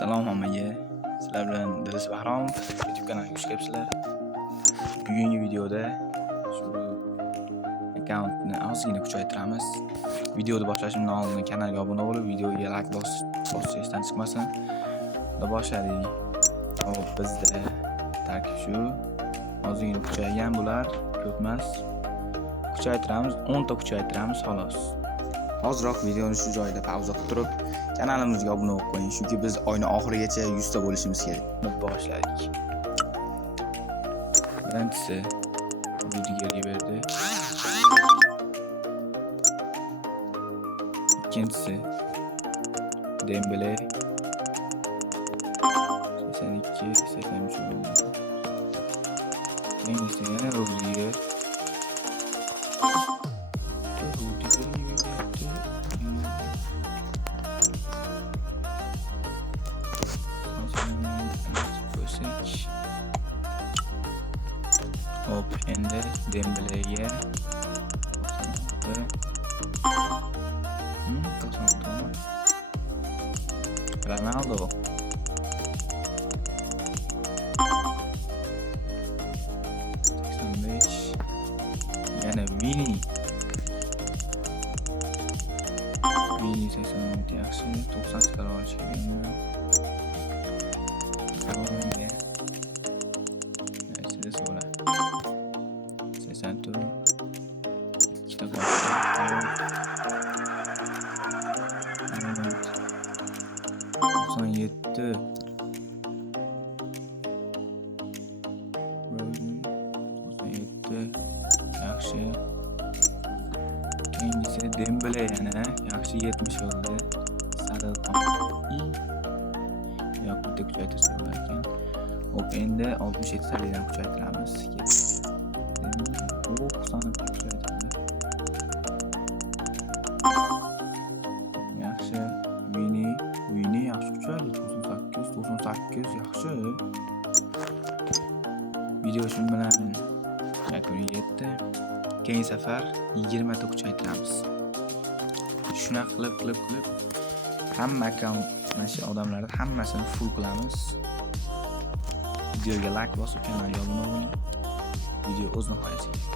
Salom hammaga. Sizlar bilan Dilis Bahromov YouTube kanaliga xush kelibsizlar. Bugungi videoda shu akkauntni ozgina kuchaytiramiz. Videoni boshlashimdan oldin kanalga obuna bo'lib, videoga like bosish esdan chiqmasin. Unda boshladik. Hop, bizda tarkib shu. Ozgina kuchaygan bular, ko'p emas. Kuchaytiramiz, 10 ta kuchaytiramiz xolos. Hozirroq videoni shu joyda pauza qilib turib, kanalimizga obuna bo'lib qo'ying, chunki biz oyning oxirigacha 100 ta bo'lishimiz kerak. Boshladik. Birinchisi Rudigerga berdi. Ikkinchisi Dembele 82 83 bo'ldi. Keyinchisi yana Rudiger. Hop, endi Dembele'ga Ronaldo yana Vini 80 yaxshi, 90 chiqarib olish kerak. Satu kita buat 97 yaxshi. Keyingisi Dembele yana yaxshi 70 oldu. Sariq yo'q, bitta kuchaytirsa bo'lar ekan. Hop, endi 67 saviyadan kuchaytiramiz. Yaxshi, Vini yaxshi kuchaydi. 98 yaxshi. Video shu bilan yakuniga yetdi. Keyingi safar 20 ta kuchaytiramiz. Shuna qilib hamma akkaunt mana shu odamlarni hammasini full qilamiz. Videoga like bosib, kanalga obuna bo'ling. Video o'z nihoyasiga